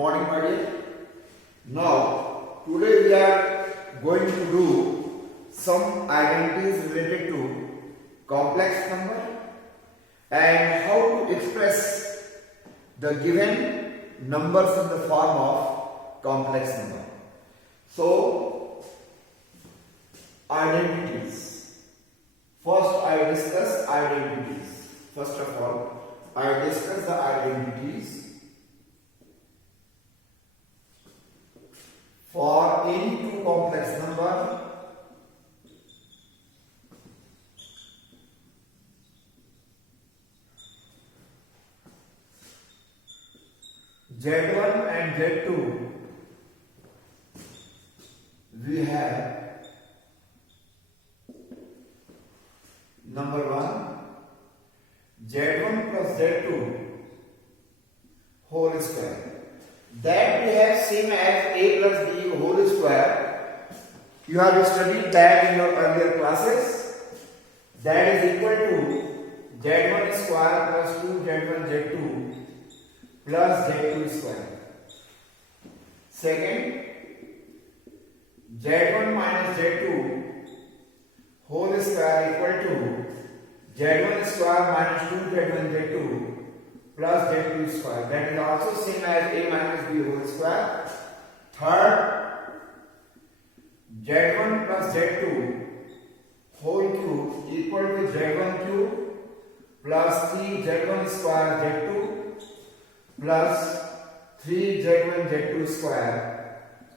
morning, my dear. Now, today we are going to do some identities related to complex number and how to express the given numbers in the form of complex number. So, identities. First, I discuss identities. First of all, I discuss the identities for any two complex number Z1 and Z2, we have number 1 Z1 plus Z2 whole square. That we have seen as a plus b whole square. You have studied that in your earlier classes. That is equal to Z1 square plus 2Z1 Z2 plus Z2 square. Second, Z1 minus Z2 whole square equal to Z1 square minus 2Z1 Z2 plus Z2 square. That is also same as a minus b whole square. Third, Z1 plus Z2 whole cube equal to Z1 cube plus 3Z1 square Z2 plus 3Z1 Z2 square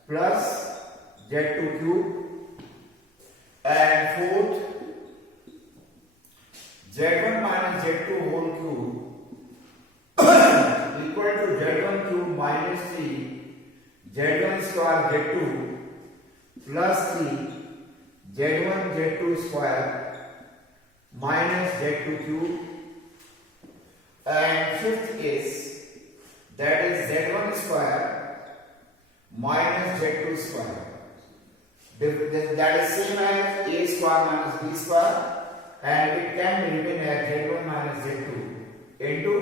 plus Z2 cube. And fourth, Z1 minus Z2 whole cube equal to Z1 cube minus 3 Z1 square Z2 plus 3 Z1 Z2 square minus Z2 cube. And fifth is that is Z1 square minus Z2 square. That is same as a square minus b square, and it can be written as Z1 minus Z2 into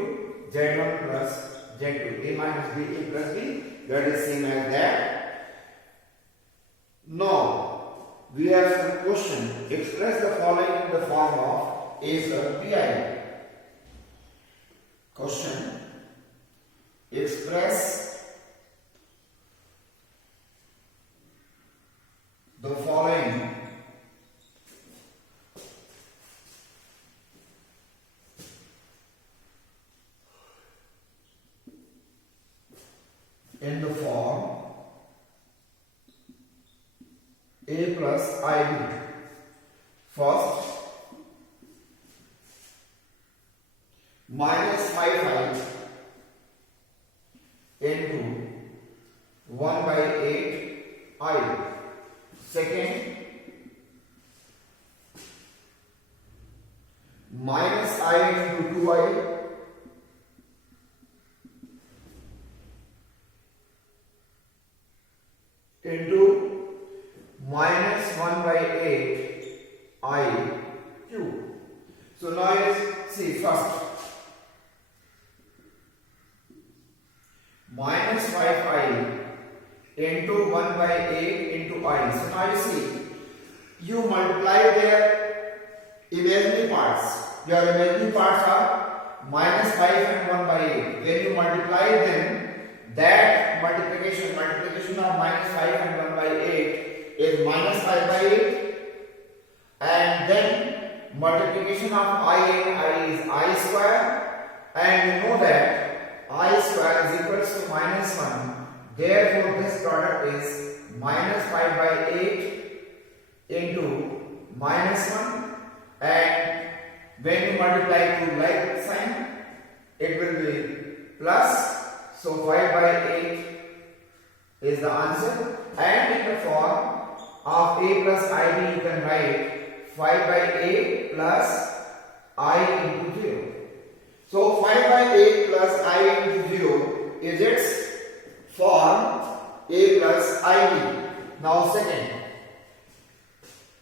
Z1 plus Z2. A minus b, a plus b, that is same as that. Now, we have some question. Express the following in the form of a plus bi. Question. Express the following in the form a plus ib. First, minus 5i into 1 by 8i. Second, minus I into 2i into minus 1 by 8 I cube. So now let's see first. Minus 5i into 1 by 8 into I. So now you see, you multiply their imaginary parts. Your imaginary parts are minus 5 and 1 by 8. When you multiply them, that multiplication of minus 5 and 1 by 8 is minus 5 by 8. And then multiplication of I and I is I square. And you know that I square is equal to minus 1. Therefore, this product is minus 5 by 8 into minus 1. And when you multiply to like sign, it will be plus. So 5 by 8 is the answer. And in the form of a plus ib, you can write 5 by 8 plus I into 0. So 5 by 8 plus I into 0 is its form a plus ib. Now second,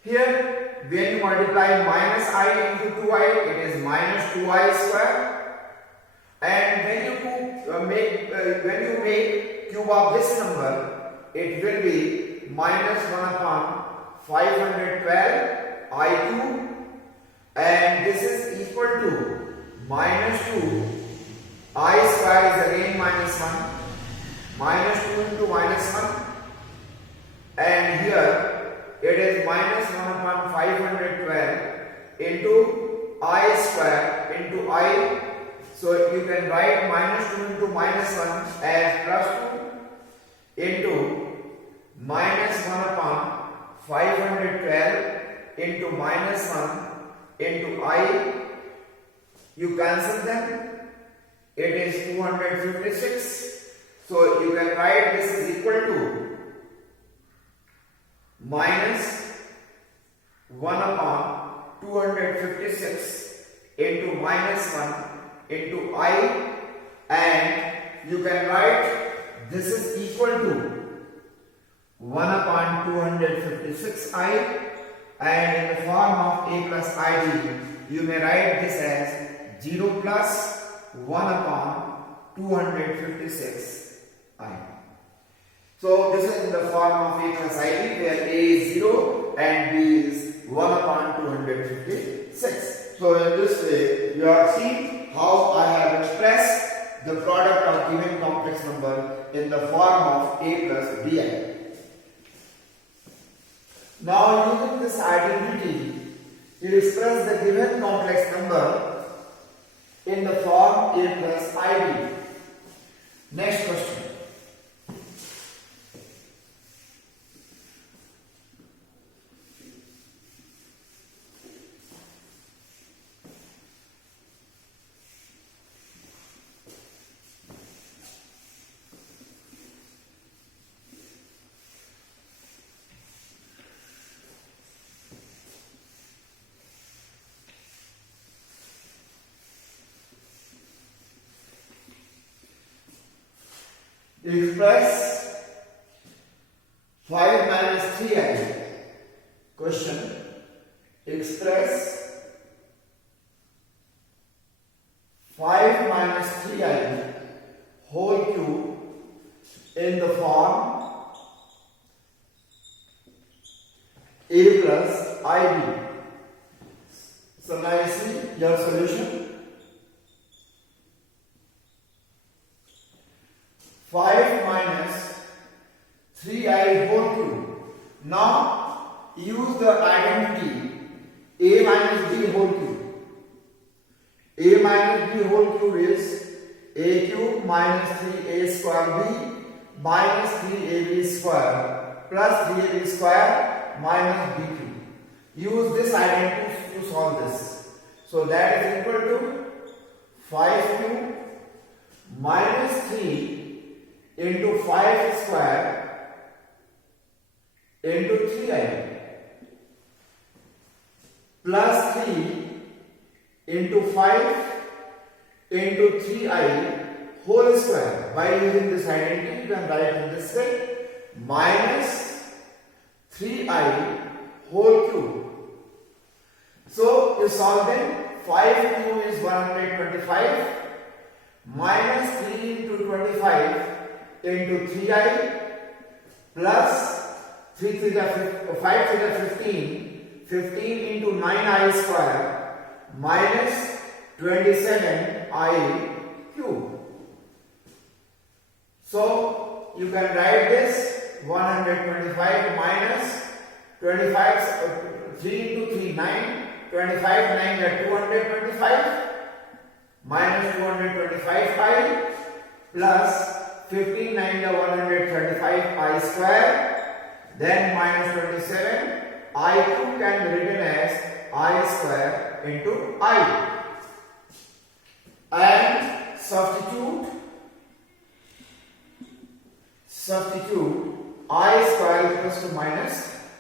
here when you multiply minus I into 2i, it is minus 2i square. And when you make cube of this number, it will be minus 1 upon 512 I cube, and this is equal to minus 2 I square is again minus 1, minus 2 into minus 1, and here it is minus 1 upon 512 into I square into I. So you can write minus 2 into minus 1 as plus 2 into minus 1 upon 512 into minus 1 into I. You cancel them. It is 256. So you can write this is equal to minus 1 upon 256 into minus 1 into I, and you can write this is equal to 1 upon 256 I, and in the form of a plus id you may write this as 0 plus 1 upon 256 I. So this is in the form of a plus id, where a is 0 and b is 1 upon 256. So in this way you are seeing how I have expressed the product of given complex number in the form of a plus bi. Now using this identity, you express the given complex number in the form a plus id. Next question. Express 5 minus 3i. Question. Express 5 minus 3i whole cube in the form a plus ib. So now you see your solution. 5 minus 3i whole cube. Now use the identity a minus b whole cube. A minus b whole cube is a cube minus 3a square b minus 3ab square plus 3ab square minus b cube. Use this identity to solve this. So that is equal to 5 cube minus 3 into 5 square into 3i plus 3 into 5 into 3i whole square. By using this identity, you can write in this way minus 3i whole cube. So you solve them. 5 cube is 125 minus 3 into 25 into 3i plus 3 to the 5 to the 15, 15 into 9i square minus 27i cube. So you can write this 125 minus 25, 3 into 3, 9, 25, 9 are 225 minus 225i plus 15, 9 are 135i square, then minus 27, I cube can be written as I square into I. And substitute I square equals to minus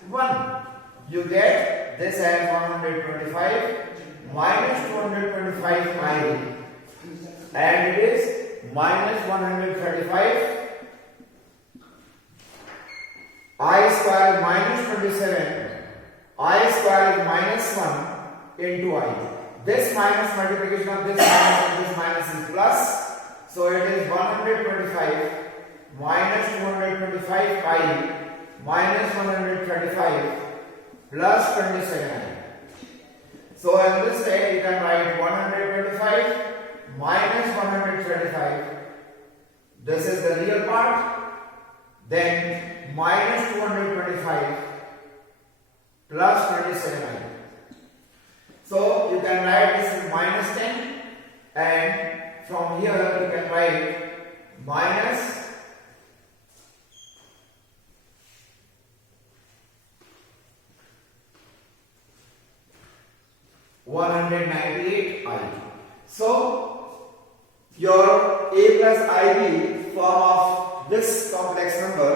1. You get this as 125 minus 225i, and it is minus 135 I square is minus 27, I square is minus 1 into I. This minus multiplication of this minus and this minus is plus, so it is 125 minus 225i minus 135 plus 27i. So in this way you can write 125 minus 135. This is the real part. Then minus 225 plus 27i. So you can write this as minus 10, and from here you can write minus 198i. So your a plus ib form of this complex number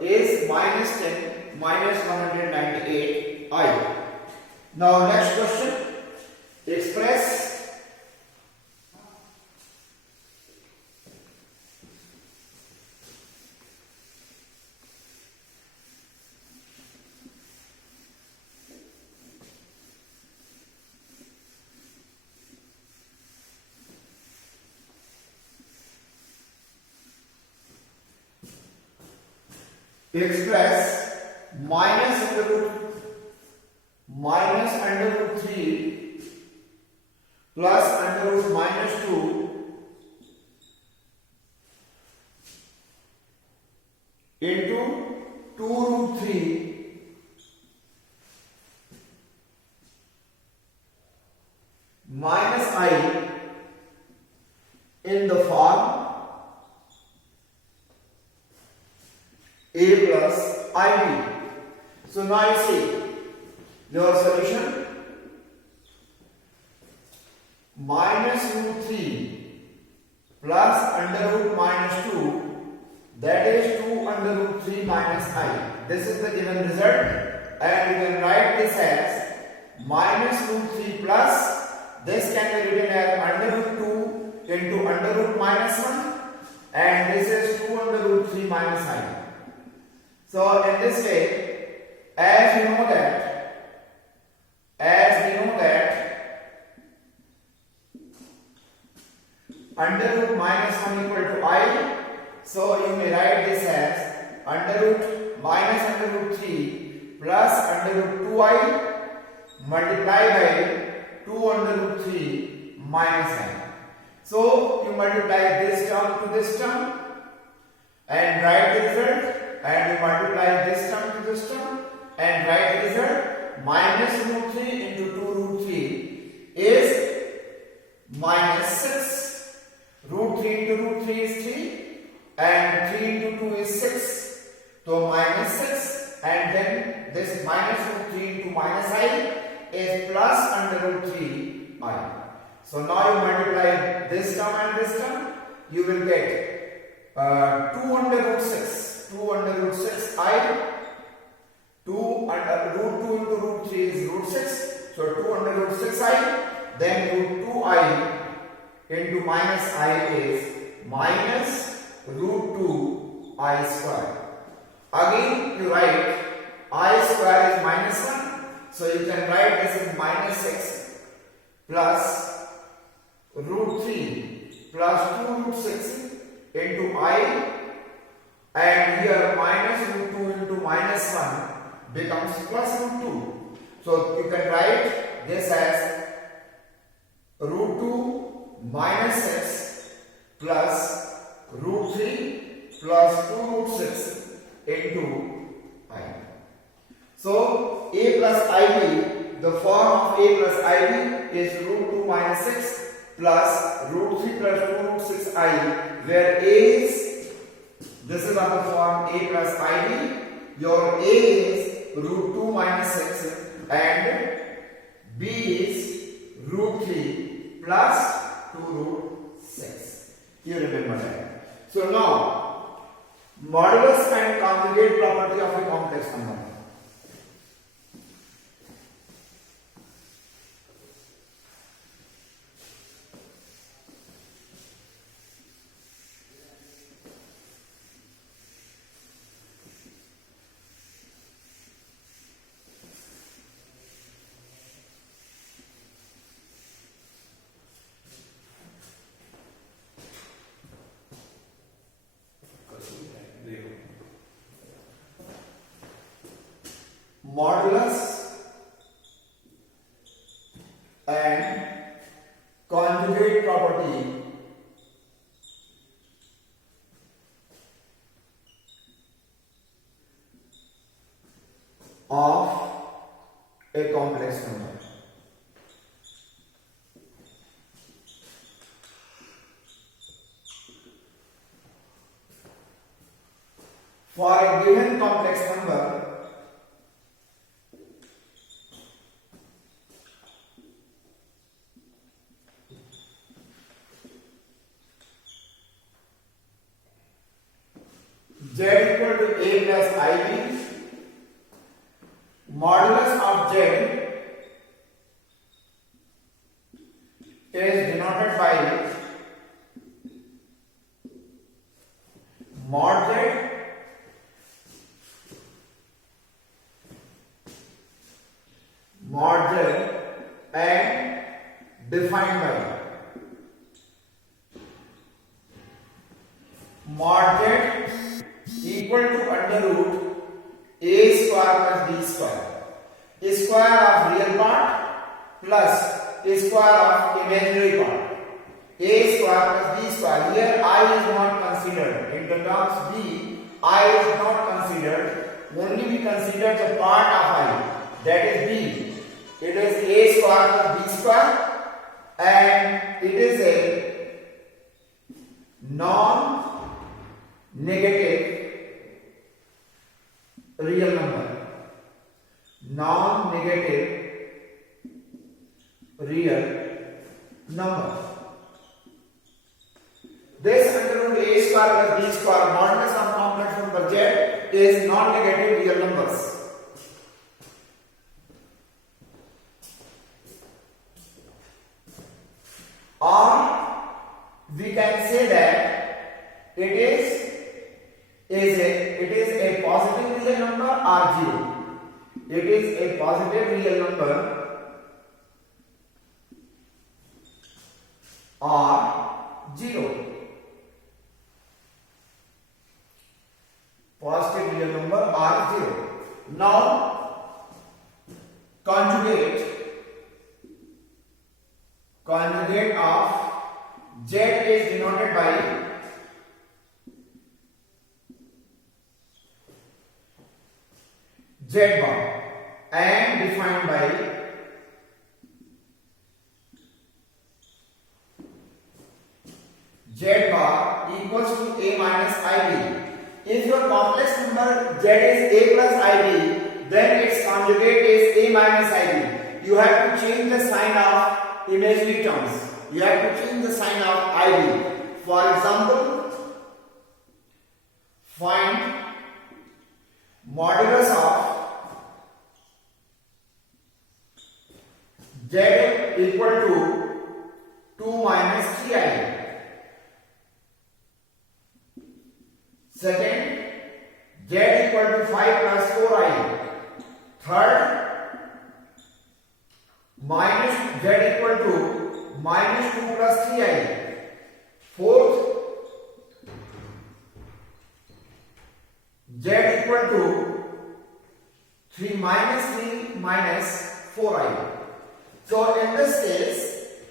is minus 10 minus 198i. Now next question, express minus under root 3 plus under root minus 2 into 2 root 3 minus I in the form a plus ib. So now you see your solution, minus root 3 plus under root minus 2, that is 2 under root 3 minus I. This is the given result, and you can write this as minus root 3 plus, this can be written as under root 2 into under root minus 1, and this is 2 under root 3 minus I. So in this way, as we know that under root minus 1 equal to I, so you may write this as under root minus under root 3 plus under root 2I multiplied by 2 under root 3 minus I. So you multiply this term to this term and write the result, and you multiply this term to this term and write the result. Minus root 3 into 2 root 3 is minus 6. Root 3 into root 3 is 3, and 3 into 2 is 6. So minus 6, and then this minus root 3 into minus I is plus under root 3 I. So now you multiply this term and this term, you will get 2 under root 6. 2 under root 6 I, 2 under root 2 into root 3 is root 6, so 2 under root 6 I, then root 2 I into minus I is minus root 2 I square. Again you write I square is minus 1, so you can write this as minus 6 plus root 3 plus 2 root 6 into I, and here minus root 2 into minus 1 becomes plus root 2. So you can write this as root 2 minus 6 plus root 3 plus 2 root 6 into I. So a plus ib, the form of a plus ib is root 2 minus 6 plus root 3 plus 2 root 6 I, where a is, this is on the form a plus ib, your a is root 2 minus 6 and b is root 3 plus 2 root 6. You remember that. So now, modulus and conjugate property of a complex number. modulus and conjugate property of a complex number. For a given complex number, z equal to a plus ib, modulus of z is denoted by mod z and defined by mod z equal to under root a square plus b square, square of real part plus square of imaginary part, a square plus b square. Here I is not considered in the terms b. I is not considered. Only we consider the part of I, that is b. It is a square plus b square, and it is a non-negative real number. Non-negative real number. This under root a square plus b square modulus of complex number z is non-negative real numbers. Or we can say that it is a positive real number or zero. It is a positive real number or zero. Positive real number or zero. Now conjugate of z is denoted by z bar and defined by z bar equals to a minus ib. If your complex number z is a plus ib, then its conjugate is a minus ib. You have to change the sign of imaginary terms. You have to change the sign of ib. For example, find modulus of z equal to 2 minus 3i. Second, z equal to 5 plus 4i. Third, minus z equal to minus 2 plus 3i. Fourth, z equal to 3 minus 4i. So in this case,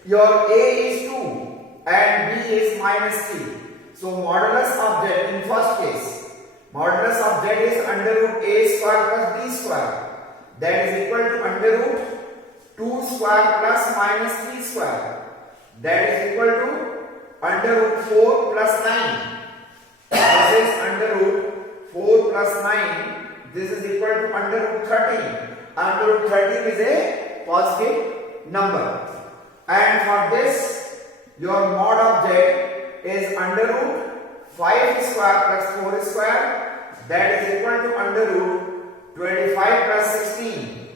your a is 2 and b is minus 3. So modulus of z in first case, modulus of z is under root a square plus b square. That is equal to under root 2 square plus minus 3 square. That is equal to under root 4 plus 9. This is under root 4 plus 9. This is equal to under root 13. Under root 13 is a positive number. And for this, your mod of z is under root 5 square plus 4 square. That is equal to under root 25 plus 16.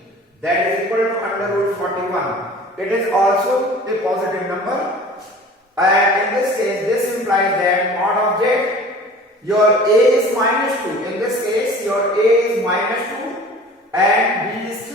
That is equal to under root 41. It is also a positive number. And in this case, this implies that mod of z, your a is minus 2. In this case, your a is minus 2 and b is